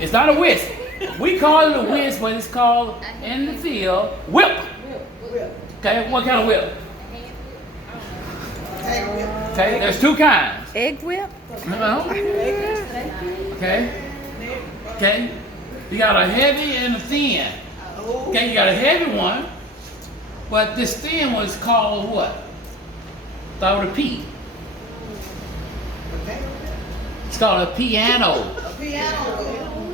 It's not a whisk. We call it a whisk, but it's called in the field whip. Okay, what kind of whip? Okay, there's two kinds. Egg whip? No. Okay. Okay. You got a heavy and a thin. Okay, you got a heavy one, but this thin one is called what? Start with a P. It's called a piano.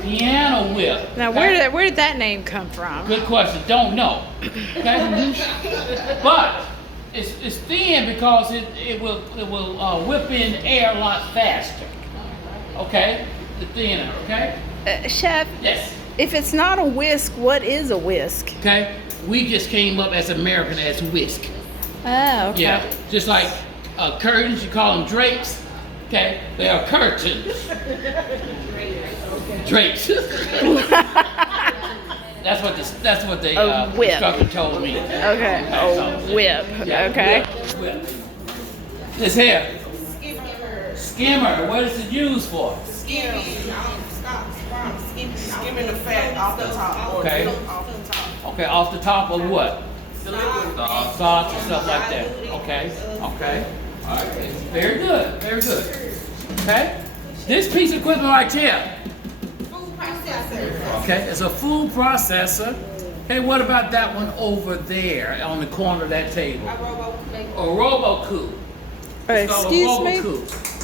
Piano whip. Now, Okay? where did that name come from? Good question. Don't know. Okay. But it's thin because it will whip in air a lot faster. Okay. The thinner. Okay. Chef, Yes. if it's not a whisk, what is a whisk? Okay. We just came up as American as whisk. Oh, okay. Yeah. Just like curtains, you call them drapes. Okay. They are curtains. Drapes. That's what the whip. instructor told me. Okay. Oh, whip. Yeah, Okay. whip. This here. Skimmer. What is it used for? Skimming the fat off the top. Okay. Okay, off the top of what? Sauce and stuff like that. Okay. Okay. All right. Very good. Very good. Okay. This piece of equipment right here. Okay, it's a food processor. Hey, what about that one over there on the corner of that table? A RoboCoo. It's called Excuse me?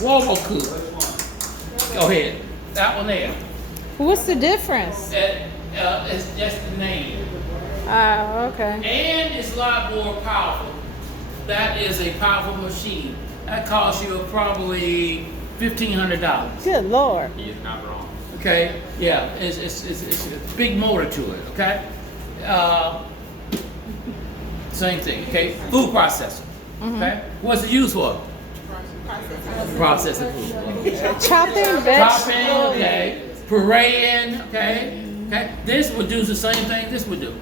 RoboCoo. Go ahead. That one there. What's the difference? It's just the name. Oh, okay. And it's a lot more powerful. That is a powerful machine. That costs you probably $1,500. Good Lord. He is not wrong. Okay, yeah, it's a big motor to it, okay? Same thing, okay? Food processor, okay? What's it used for? Processing food. Chopping vegetables. Chopping, okay? Pureeing, okay? Okay? This would do the same thing this would do.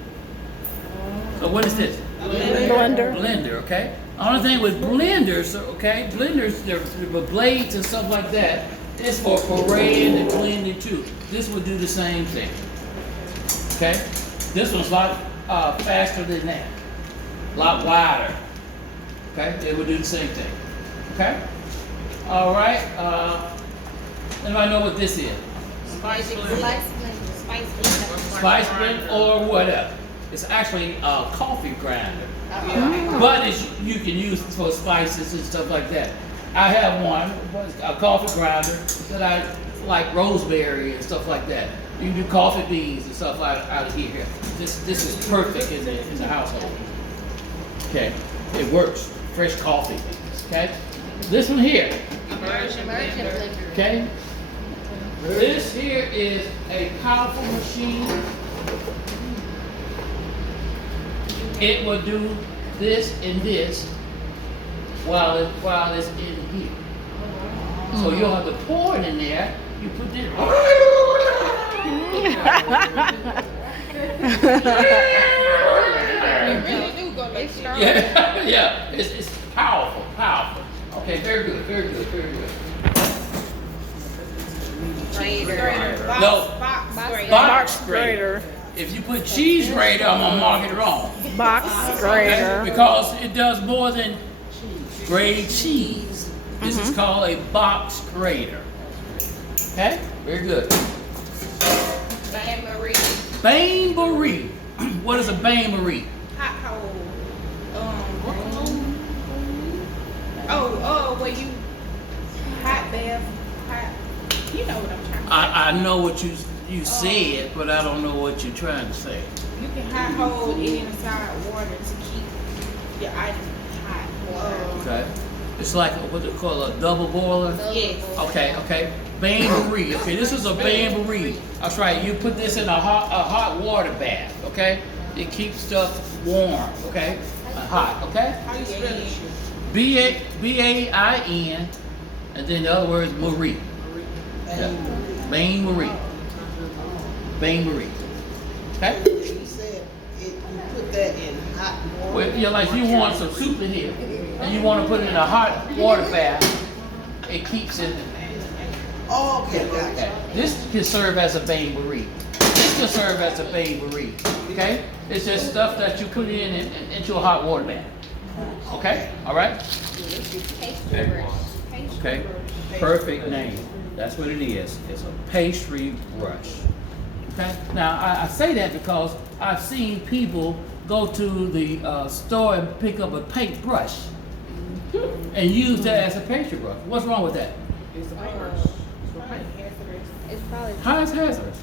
So what is this? Blender. Blender, okay? Only thing with blenders, okay? Blenders, they're with blades and stuff like that. It's for pureeing and blending too. This would do the same thing. Okay? This one's a lot faster than that. A lot wider. Okay? It would do the same thing. Okay? All right. Anybody know what this is? Spice blend. Spice blend or whatever. It's actually a coffee grinder. But you can use it for spices and stuff like that. I have one, a coffee grinder that I like rosemary and stuff like that. You can do coffee beans and stuff out of here. This is perfect in the household. Okay, it works. Fresh coffee. Okay, this one here. Immersion blender. Okay, this here is a powerful machine. It will do this and this while it's in here. So you'll have to pour it in there. You put this. Yeah, yeah. It's powerful. Okay, very good. No, box grater. If you put cheese grater, I'm gonna mark it wrong. Box Okay? grater. Because it does more than grade cheese. This is called a box grater. Okay? Very good. Bain Marie. What is a bain Marie? Hot hole. Where you hot bath, hot. You know what I'm trying to say. I know what you said, but I don't know what you're trying to say. You can hot hold it inside water to keep your items hot. Okay. It's like what they call a double boiler. Yes. Okay. Bain Marie. Okay, this is a bain Marie. That's right. You put this in a hot water bath. Okay. It keeps stuff warm. Okay. Hot. Okay. How you spell it? B-A-I-N, and then the other word is Marie. Yeah. Bain Marie. Bain Marie. Okay? You said you put that in hot water. Well, yeah, like you want some soup in here, and you want to put it in a hot water bath, it keeps it Oh, okay, gotcha. Okay. This can serve as a bain-marie. This can serve as a bain-marie. Okay? It's just stuff that you put into a hot water bath. Okay? All right? Okay. Okay. Perfect name. That's what it is. It's a pastry brush. Okay? Now, I say that because I've seen people go to the store and pick up a paint brush and use that as a pastry brush. What's wrong with that? It's probably How is it hazardous?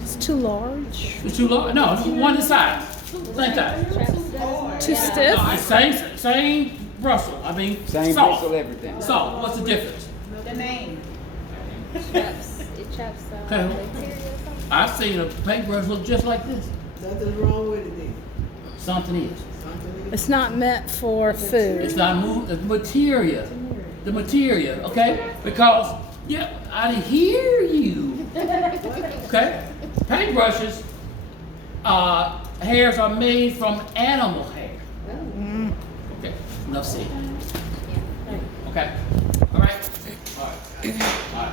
It's too large. It's too long? No, it's one the size. Same size. Too stiff. No, it's same Brussels. I mean, Same salt. Brussels, everything. Salt. What's the difference? the name. Chaps, it chaps Okay. bacteria or something. I've seen a paintbrush look just like this. Nothing's wrong with it then. Something is. Something is. It's not meant for food. It's not moved. The material. The material. Okay. Because yeah, I hear you. Okay. Paintbrushes. Hairs are made from animal hair. Okay. Enough said. Okay. All right. All right. All right.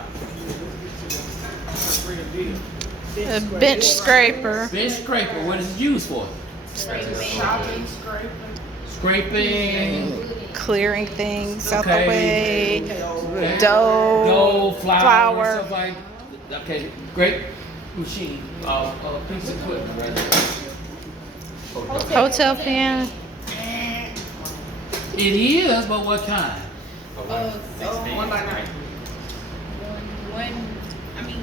A bench scraper. Bench scraper. What is it used for? Shopping, scraping. Scraping. Clearing things out the Okay. way. Okay. Dough. Dough, flour, Flour. stuff like. Okay, great machine. Piece of equipment right there. Hotel pan. It is, but what kind? One by night. I mean,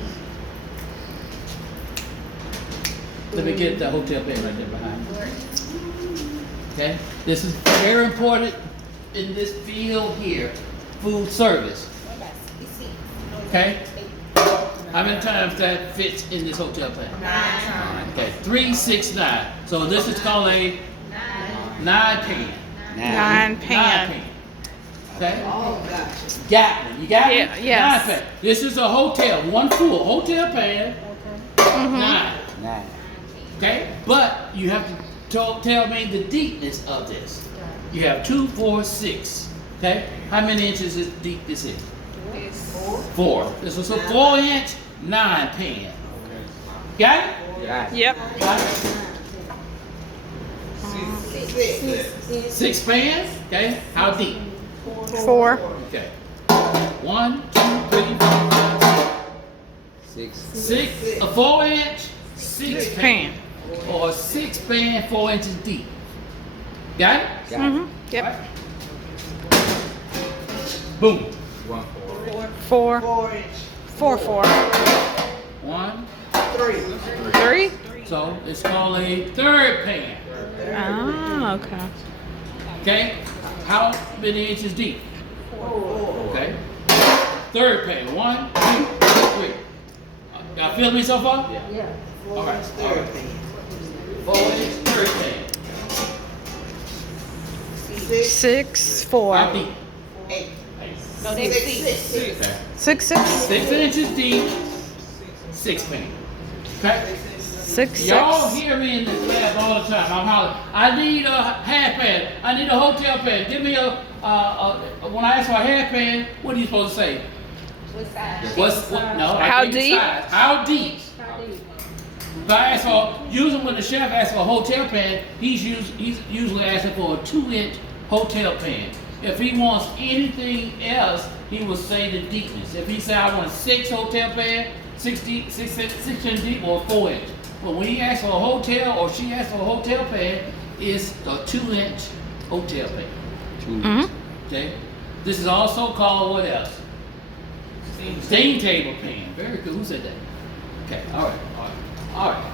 Let me get the hotel bed right there behind. Okay, this is very important in this field here, food service. Okay, how many times that fits in this hotel bed? 9 times. Okay, 3, 6, 9. So this is called a 9 pan. 9 pan. Okay, Oh, gotcha. got me. You got me? Yeah, yes. 9 pan. This is a hotel, one full hotel pan. 9. 9. Okay, but you have to tell me the deepness of this. You have 2, 4, 6. Okay, how many inches is deep this is? 4. This is a 4-inch 9 pan. Got it? Yeah. Yep. Got it? 6 pans. Okay, how deep? 4. Okay. 1, 2, 3, 4, 5, 6. 6. A 4-inch 6 pan. Pan. Or a 6 pan 4 inches deep. Got it? Got Mm-hmm. Yep. Alright. Boom. 4. 4 inch. 4, 4. 1. 3. 3. So it's called a third pan. Ah, okay. Okay? How many inches deep? 4. Okay. Third pan. 1, 2, 3. Y'all feel me so far? Yeah. 4 All right. inch third pan. 4 inch third pan. 6. 6, How 4. deep? 8. No, they 6. Okay. 6, 6. 6 inches deep. 6 pan. Okay? 6, Y'all 6. hear me in this lab all the time. I'm hollering, I need a half pan. I need a hotel pan. Give me when I ask for a half pan, what are you supposed to say? What size? No, I How think the deep? size. How deep? If I ask for, usually when the chef asks for a hotel pan, he's usually asking for a 2-inch hotel pan. If he wants anything else, he will say the deepness. If he say I want a 6 hotel pan, 6 inch deep or 4 inch. But when he asks for a hotel or she asks for a hotel pan, it's a 2-inch hotel pan. Mm-hmm. Okay? This is also called what else? Steam table pan. Very good. Who said that? Okay, all right. All right.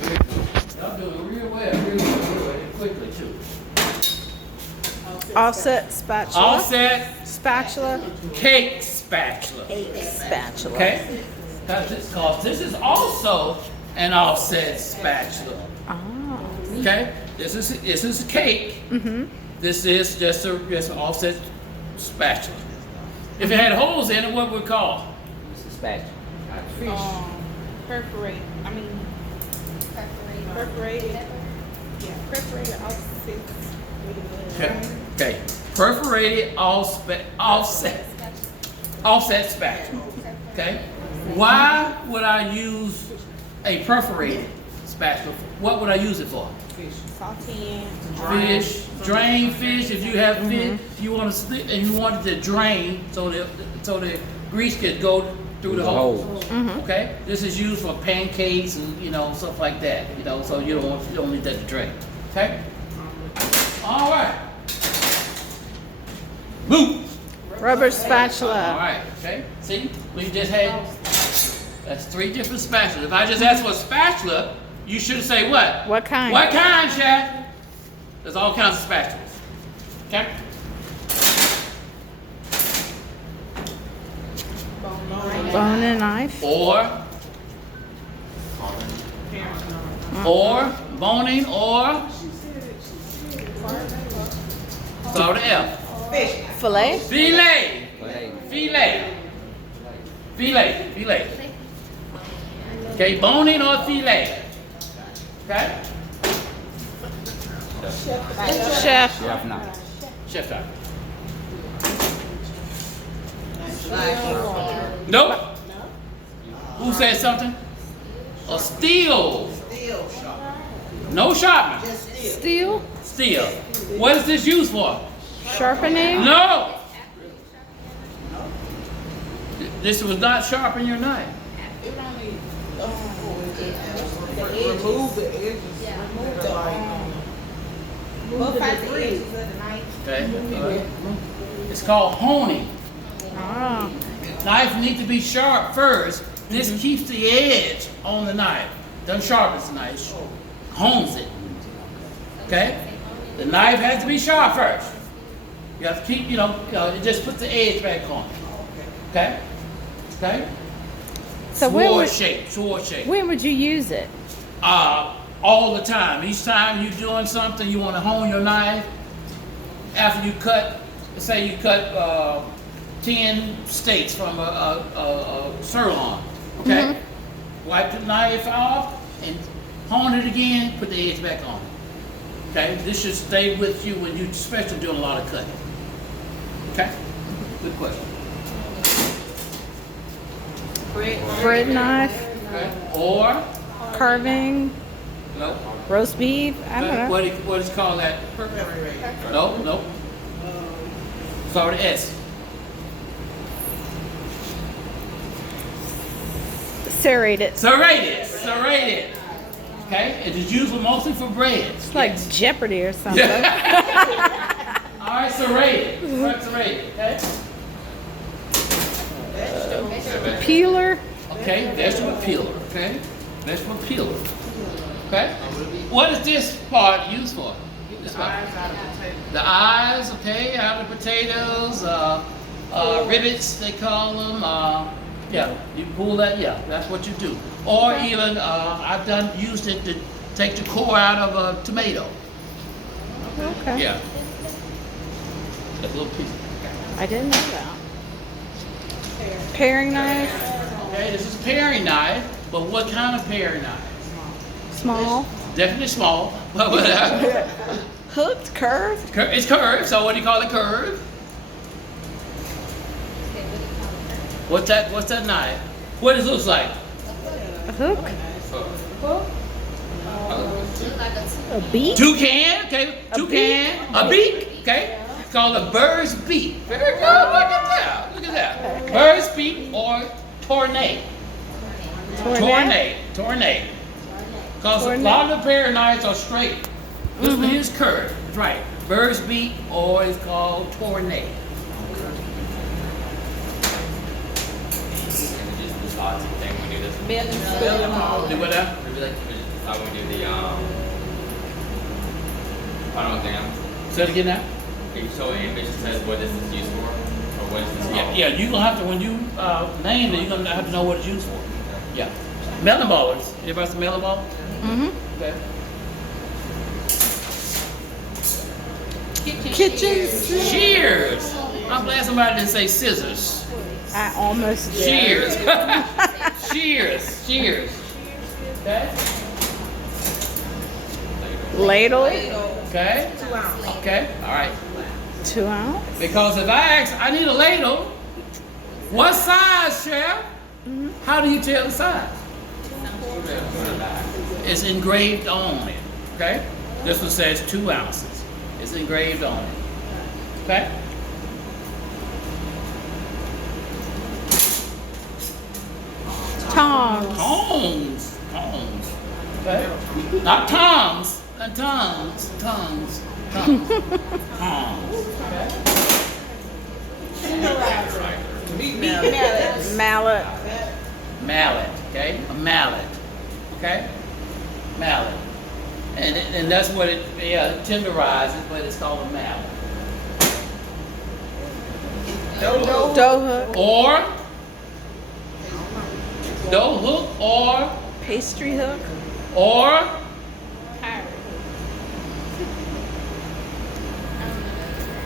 Very good. Y'all doing real well, and quickly too. Offset spatula. Offset Spatula. cake spatula. Spatula. Okay? Cause this is also an offset spatula. Ah. Okay? This is a cake. Mm-hmm. This is just an offset spatula. If it had holes in it, what would it call? Spatula. perforate. I mean, perforated. Yeah, perforated offset. Okay. Okay. Perforated offset offset spatula. Okay? Why would I use a perforated spatula? What would I use it for? Saltine. Fish, drain fish. If you have fish, you want to slip and you want it to drain so the grease could go through the hole. Okay, this is used for pancakes and stuff like that. So you don't need that to drain. Okay. All right. Boom. Rubber All spatula. right. Okay. See, we just had that's 3 different spatulas. If I just asked for a spatula, you should say what? What kind? What kind, chef? There's all kinds of spatulas. Okay? Bone and knife. Or boning or start with F. Filet. Filet. Play. Filet. Okay, boning or filet. Okay? Chef. Chef knife. Chef time. Nope. Who said something? A steel. Still sharp. No sharpener. Just still. Steel. Steel. What is this used for? Sharpening. No. This was not sharpen your knife. Remove the edges. Both sides of the edges of the knife. Okay. It's called honing. Ah. Knife needs to be sharp first. This keeps the edge on the knife. Doesn't sharpen the knife. Hones it. Okay? The knife has to be sharp first. You have to keep, it just puts the edge back on. Okay? Okay? So Sword shape. when would you use it? All the time. Each time you're doing something, you want to hone your knife. After you cut, say you cut 10 steaks from a sirloin. Okay? Wipe the knife off and hone it again, put the edge back on. Okay? This should stay with you when you're especially doing a lot of cutting. Okay? Good question. Bread knife. Okay? Or, Carving. no. Roast beef. I don't know. What is called that? No. Start with S. Serrated. Serrated. Okay? It is used mostly for bread. It's like Jeopardy or something. All right, serrated. Okay? Peeler. Okay, vegetable peeler. Okay? Vegetable peeler. Okay? What is this part used for? This part. The eyes, okay, out of the potatoes, rivets, they call them. Yeah, you pull that, yeah, that's what you do. Or even, I've used it to take the core out of a tomato. Okay. Yeah. That little piece. I didn't know that. Paring knife. Okay, this is a paring knife, but what kind of paring knife? Small. Definitely small, but Hooked. Curved. it's curved, so what do you call it, curved? What's that knife? What does it look like? A hook. A beak. Toucan, okay, toucan, a beak, okay? It's called a bird's beak. Very good, look at that. Bird's beak or tornade. Tornade. Because a lot of the paring knives are straight. This one is curved, that's right. Bird's beak or it's called tornade. Do what now? Maybe like we just thought we do the final exam. Say it again now? Okay, so it just says what this is used for, or what is this called? Yeah, you're gonna have to, when you name it, you're gonna have to know what it's used for. Yeah. Melon ballers. Anybody some melon ball? Okay. Kitchen. Shears. I'm glad somebody didn't say scissors. I almost did. Shears. Shears. Okay. Ladle. Okay. 2 ounces. Okay. All right. 2 ounce. Because if I ask, I need a ladle, What size, Chef? How do you tell the size? It's engraved on it. Okay? This one says 2 ounces. It's engraved on it. Okay? Tongs. Tongs. Okay? Not tongues. Not tongues. Tongues. Tongues. Mallet. Mallet. Okay? A mallet. Okay? Mallet. And that's what it tenderizes, but it's called a mallet. Dough hook. Or dough hook Pastry hook.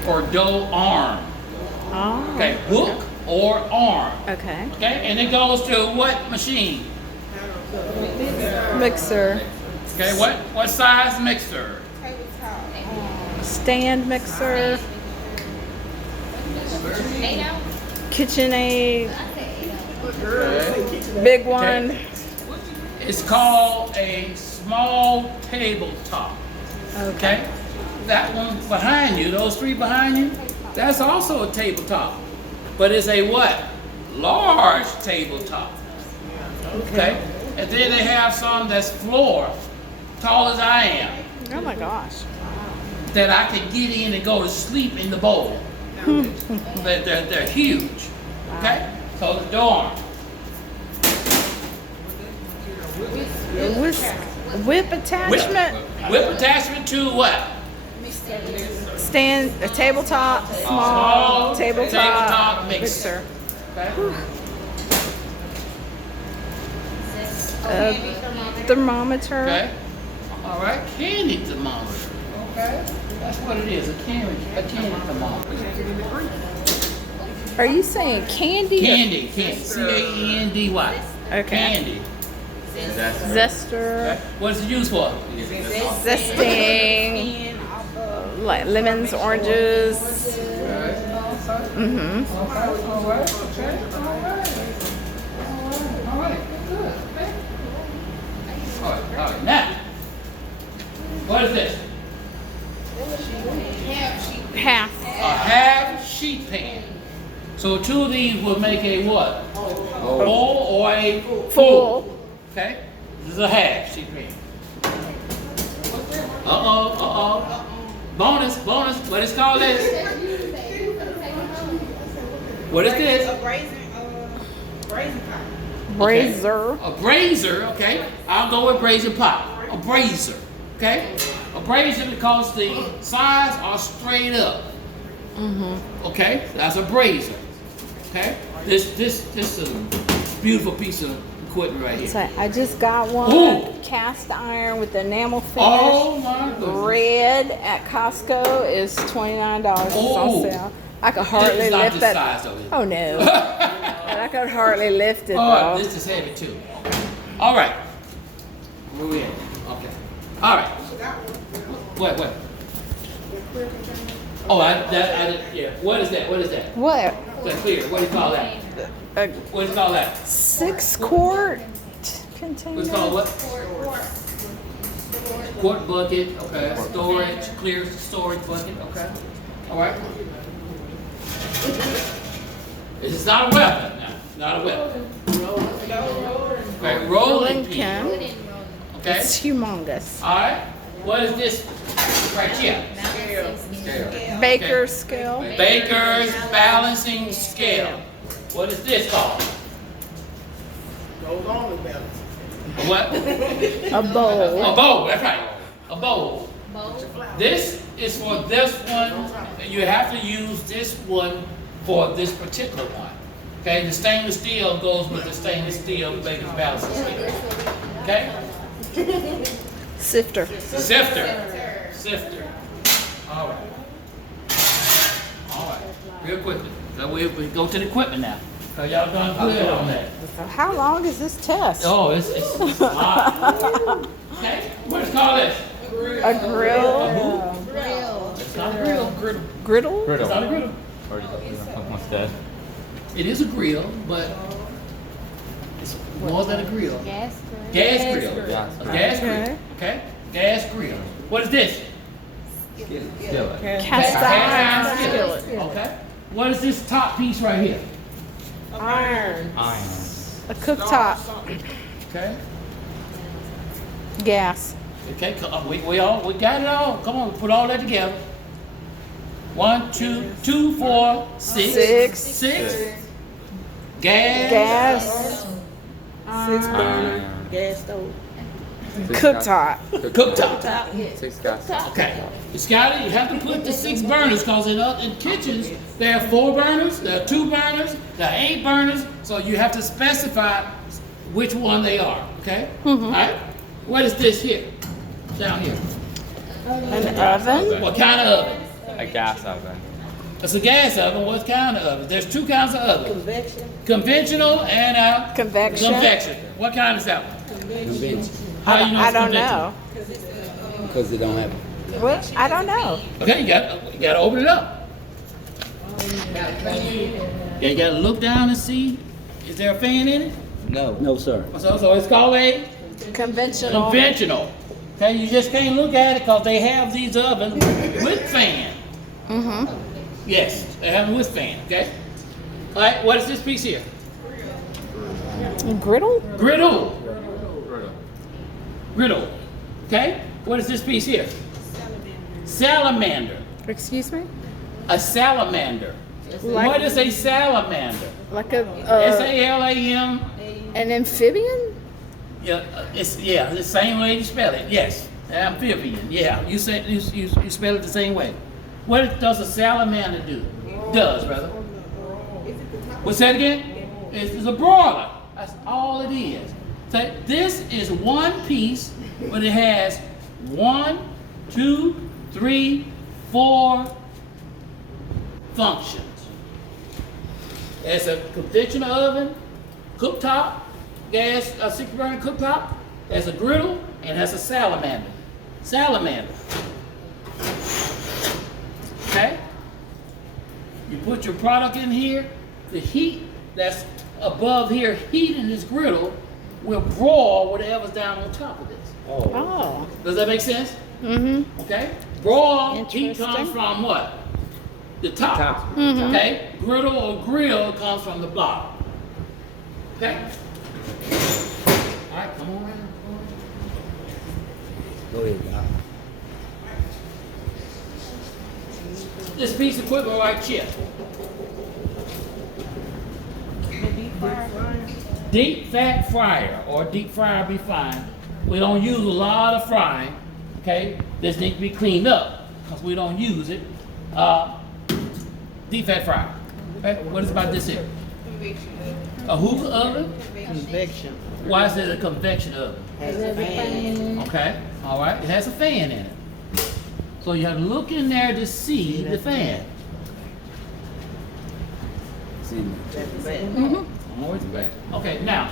or dough arm. Oh. Okay, hook or arm. Okay. Okay, and it goes to what machine? Mixer. Okay, what size mixer? Stand mixer. KitchenAid. Big one. Okay. It's called a small tabletop. Okay? That one behind you, those 3 behind you, that's also a tabletop. But it's a what? Large tabletop. Okay? And then they have some that's floor, tall as I am, Oh my gosh. that I can get in and go to sleep in the bowl. They're huge. Okay? So the door. Whip attachment. Whip attachment to what? Stand. A tabletop. Small tabletop mixer. mixer. Okay? Thermometer. Okay? All right, candy thermometer. Okay? That's what it is, a candy thermometer. Are you saying candy? Candy. C-A-N-D-Y. Okay. Candy. Zester. Okay? What is it used for? Zesting. Like lemons, oranges. Mm-hmm. All right. Now, what is this? Half. A half sheet pan. So 2 of these will make a what? Bowl or a Full. Okay? This is a half sheet pan. Uh-oh. Bonus. What is called this? What is this? A brazen pot. Brazier. A brazier, okay. I'll go with brazier pot. A brazier, okay. A brazier because the sides are straight up. Okay, that's a brazier. Okay. This is a beautiful piece of equipment right here. So I just got one. Ooh. Cast iron with the enamel finish. Oh my goodness. Red at Costco is $29. It's on Ooh. sale. I could hardly It's not lift this that. size though. Oh no. And I could hardly lift it Oh, though. this is heavy too. All right. Where we at? Okay. All right. What? Oh, yeah. What is that? What? That's clear. What do you call that? A What do you call that? 6-quart container. What's called what? Quart bucket. Okay. Storage. Clear storage bucket. Okay. All right. It's not a weapon now. Not a weapon. Okay. Rolling pin. Okay. It's humongous. All right. What is this right here? Baker's scale. Baker's balancing scale. What is this called? Goes on with balance. A what? A bowl. A bowl. That's right. A bowl. This is for this one. You have to use this one for this particular one. Okay. The stainless steel goes with the stainless steel Baker's balancing scale. Okay. Sifter. Sifter. All right. Real quickly. So we go to the equipment now. So y'all done good on that. So how long is this test? Oh, it's a lot. Okay. What is called this? A grill. It's not a grill. Griddle. It's not a griddle. What's that? It is a grill, but it's more than a grill. Gas grill. Gas grill. Gas A grill. gas grill. Okay. Okay? Gas grill. What is this? Skillet. Cast iron Cast iron skillet. Okay. What is this top piece right here? Iron. Iron. A cooktop. Okay. Gas. Okay. We got it all. Come on, put all that together. 1, 2, 2, 4, 6. Six. 6. Gas. Gas. Iron. Gas stove. Cooktop. Cooktop. 6 gas. Okay. Scotty, you have to put the 6 burners because in kitchens there are 4 burners, there are 2 burners, there are 8 burners, so you have to specify which one they are. Okay. All right. What is this here? Down here. An oven. What kind of oven? A gas oven. It's a gas oven. What kind of oven? There's 2 kinds of ovens. Convection. Conventional and Convection. convection. What kind is that one? Convention. How you know I it's don't conventional? know. Because they don't have. What? I don't know. Okay, you got to open it up. Yeah, you got to look down and see. Is there a fan in it? No. No, sir. So it's called a Conventional. conventional. Okay, you just can't look at it because they have these ovens with fan. Yes, they have them with fan. Okay. All right, what is this piece here? Griddle. Griddle. Griddle. Okay. What is this piece here? Salamander. Excuse me. A salamander. Like- What is a salamander? Like a SALAM. an amphibian. Yeah, it's the same way you spell it. Yes, amphibian. Yeah, you say you spell it the same way. What does a salamander do? Does, brother? What's that again? It's a broiler. That's all it is. So this is one piece, but it has 1, 2, 3, 4 functions. It's a conventional oven, cooktop, gas, 6-burner cooktop, has a griddle, and has a salamander. Salamander. Okay? You put your product in here, the heat that's above here, heating this griddle, will broil whatever's down on top of this. Oh. Does that make sense? Mm-hmm. Okay? Broil, heat Interesting. comes from what? The top. Top. Okay? Griddle or grill comes from the bottom. Okay? All right, come on around. Go ahead, Doc. This piece of equipment right here. Deep fat fryer or deep fryer be fine. We don't use a lot of frying. Okay? This needs to be cleaned up because we don't use it. Deep fat fryer. Okay? What is about this here? A hookah oven? Convection. Why is it a convection oven? Has a fan. Okay, all right. It has a fan in it. So you have to look in there to see the fan. See, That's the fan. Always back. Okay, now,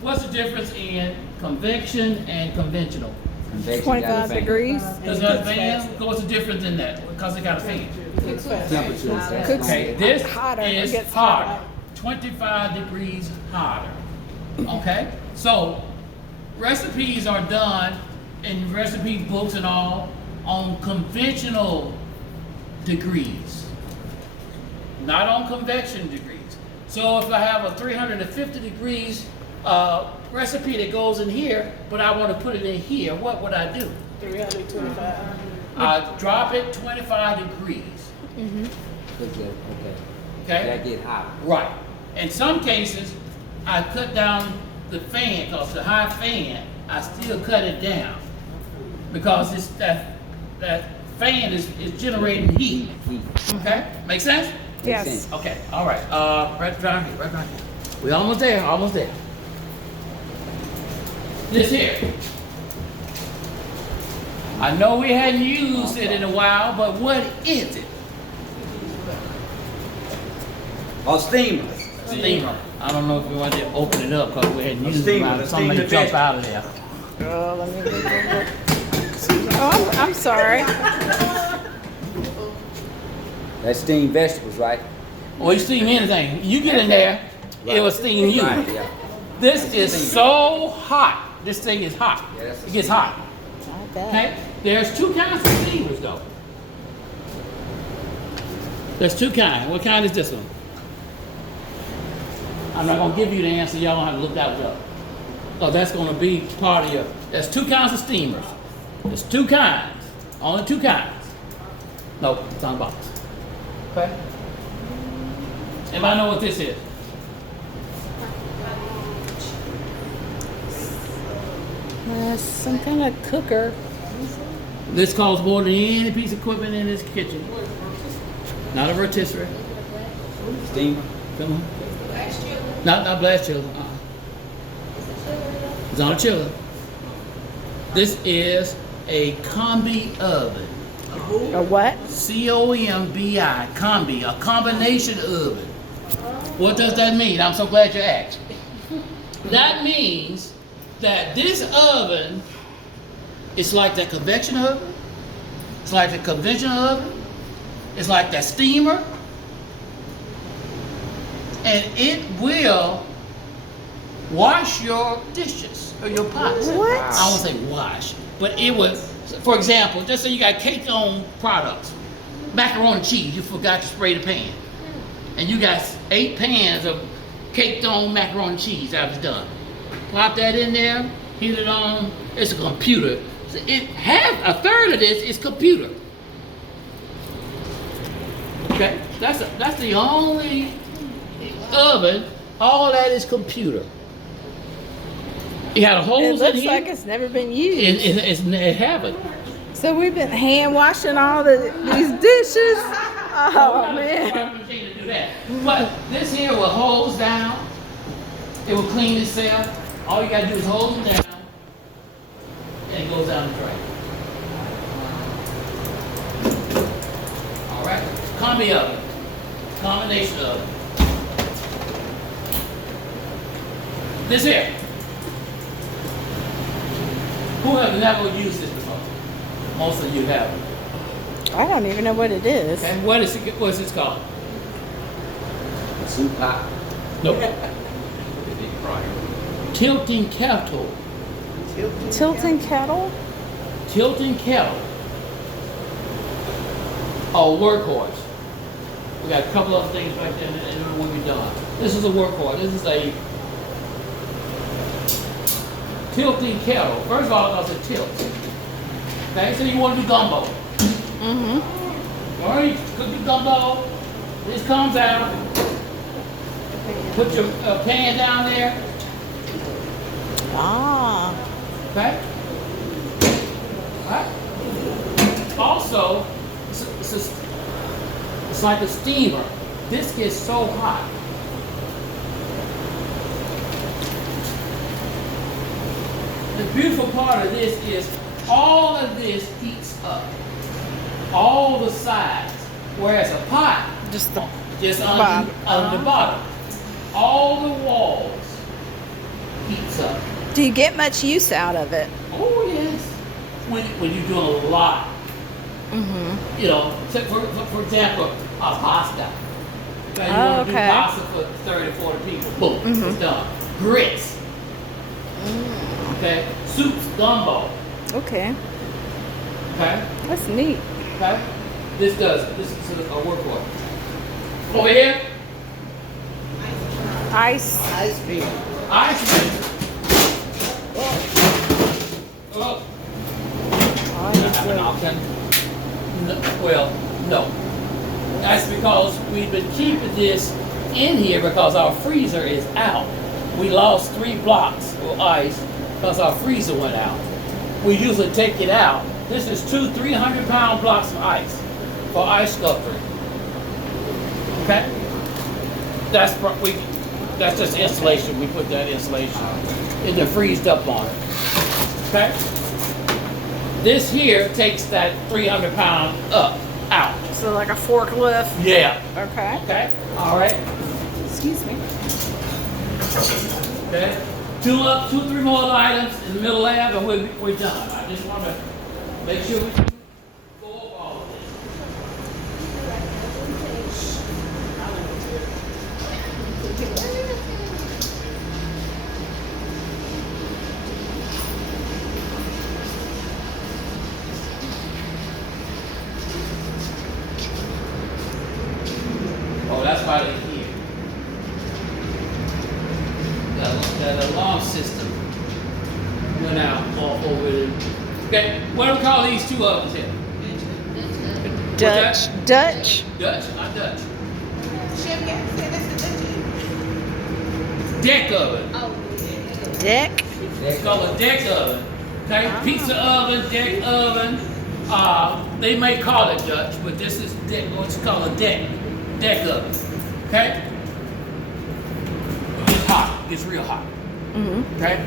what's the difference in convection and conventional? convection got a 25 fan. degrees. Does it have a fan? What's the difference in that? Because it got a fan. Temperature. Cooks Okay, this hotter, it is gets hotter. 25 degrees hotter. Okay, so recipes are done in recipe books and all on conventional degrees, not on convection degrees. So if I have a 350 degrees recipe that goes in here, but I want to put it in here, what would I do? 325. I drop it 25 degrees. Okay. Okay? That get hot. Right. In some cases, I cut down the fan because the high fan, I still cut it down because it's that fan is generating heat. Okay? Make sense? Yes. sense. Okay. All right. Right down here. Right down here. We almost there. Almost there. This here. I know we hadn't used it in a while, but what is it? A steamer. Steamer. I don't know if we want to open it up because we hadn't used it. steamer, But a somebody steamer jump fish. out of there. Oh, let me look. Oh, I'm sorry. That's steamed vegetables, right? or you steam anything. You get in there, it will steam you. Right, yeah. This is so hot. This thing is hot. Yeah, that's It gets hot. I bet. Okay? There's two kinds of steamers though. There's two kinds. What kind is this one? I'm not gonna give you the answer. Y'all gonna have to look that one up. Oh, that's gonna be part of your. There's two kinds of steamers. There's two kinds. Only two kinds. Nope, it's on the box. Okay. Anybody know what this is? Some kind of cooker. This costs more than any piece of equipment in this kitchen. Not a rotisserie. Steamer. Come on. Not blast chiller. It's on a chiller. This is a combi oven. A what? C-O-M-B-I. Combi. A combination oven. What does that mean? I'm so glad you asked. That means that this oven is like that convection oven. It's like the conventional oven. It's like that steamer. And it will wash your dishes or your pots. What? I won't say wash, but it would, for example, just say you got caked on products, macaroni and cheese, you forgot to spray the pan. And you got 8 pans of caked on macaroni and cheese that was done. Pop that in there, heat it on, it's a computer. So a third of this is computer. Okay, that's the only oven. All that is computer. You got a It holes in looks here. like it's never been used. It haven't. So we've been hand washing all these dishes. Oh We man. have a machine to do that. But this here will hose down. It will clean itself. All you gotta do is hose it down, and it goes down the drain. All right. Combi oven. Combination oven. This here. Who have never used this before? Most of you haven't. I don't even know what it is. Okay, what's this called? Soup pot. Nope. Tilting kettle. Tilting kettle? Tilting kettle. Oh, workhorse. We got a couple other things back there, and then we'll be done. This is a workhorse. This is a tilting kettle. First of all, it's a tilt. Okay, so you want to do gumbo. Mm-hmm. You already cook your gumbo. This comes out. Put your pan down there. Ah. Okay? Alright? Also, it's like a steamer. This gets so hot. The beautiful part of this is all of this heats up. All the sides. Whereas a pot, Just the just bottom. on the bottom. All the walls heats up. Do you get much use out of it? Oh yes. When you're doing a lot, Mm-hmm. you know, for example, pasta. Okay, you Oh, want to do okay. pasta for 30, 40 people. Boom, it's done. Grits. Okay, soups, gumbo. Okay. Okay, That's neat. okay. This is a workhorse. Over here, Ice. Ice cream. ice cream. Oh. Have an option. No, well, no. That's because we've been keeping this in here because our freezer is out. We lost 3 blocks of ice because our freezer went out. We usually take it out. This is 2 300-pound blocks of ice for ice sculpture. Okay? That's just insulation. We put that insulation and then freezed up on it. Okay? This here takes that 300-pound out. So like a forklift. Yeah. Okay. Okay. All right. Excuse me. Okay. 2, 3 more items in the middle lab, and we're done. I just want to make sure we go over all of this. now off over there. Okay, what do we call these two ovens here? Dutch. Dutch. Dutch, not Dutch. Chef, yeah, say that's the Deck oven. Oh, Deck. It's called a deck oven. Okay, pizza oven, deck oven. They may call it Dutch, but this is what's called a deck oven. Okay, it's hot. It's real hot. Okay.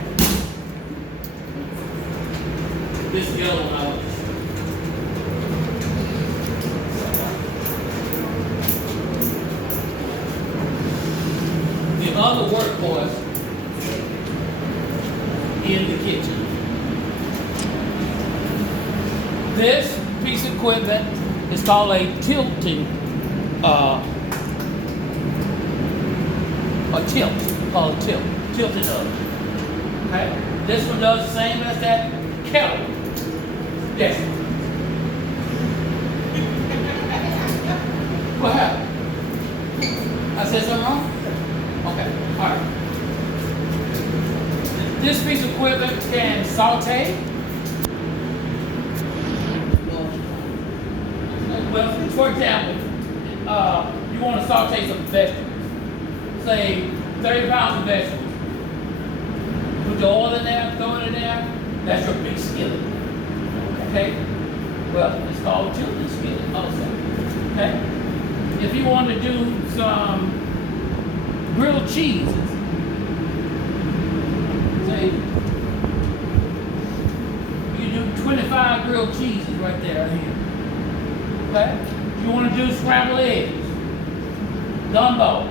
This yellow one, I want to the other workhorse in the kitchen. This piece of equipment is called a tilting, a tilt, called a tilted oven. Okay? This one does the same as that kettle. Yes. What happened? I said something wrong? Okay, all right. This piece of equipment can saute. Well, for example, you want to saute some vegetables. Say 30 pounds of vegetables. Put the oil in there, throw it in there. That's your big skillet. Okay? Well, it's called tilting skillet also. Okay? If you want to do some grilled cheeses, say you do 25 grilled cheeses right there here. Okay? You want to do scrambled eggs, gumbo,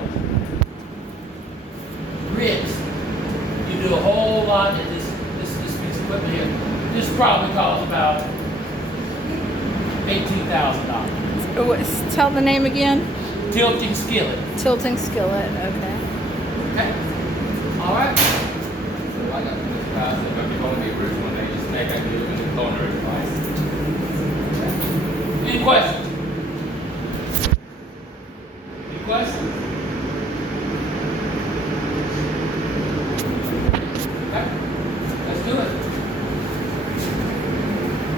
grits. You do a whole lot of this piece of equipment here. This probably costs about $18,000. Tell the name again. Tilting skillet. Tilting skillet. Okay. Okay. All right. So I got this guy said, if you want to be rude one day, just make a new corner advice. Any questions?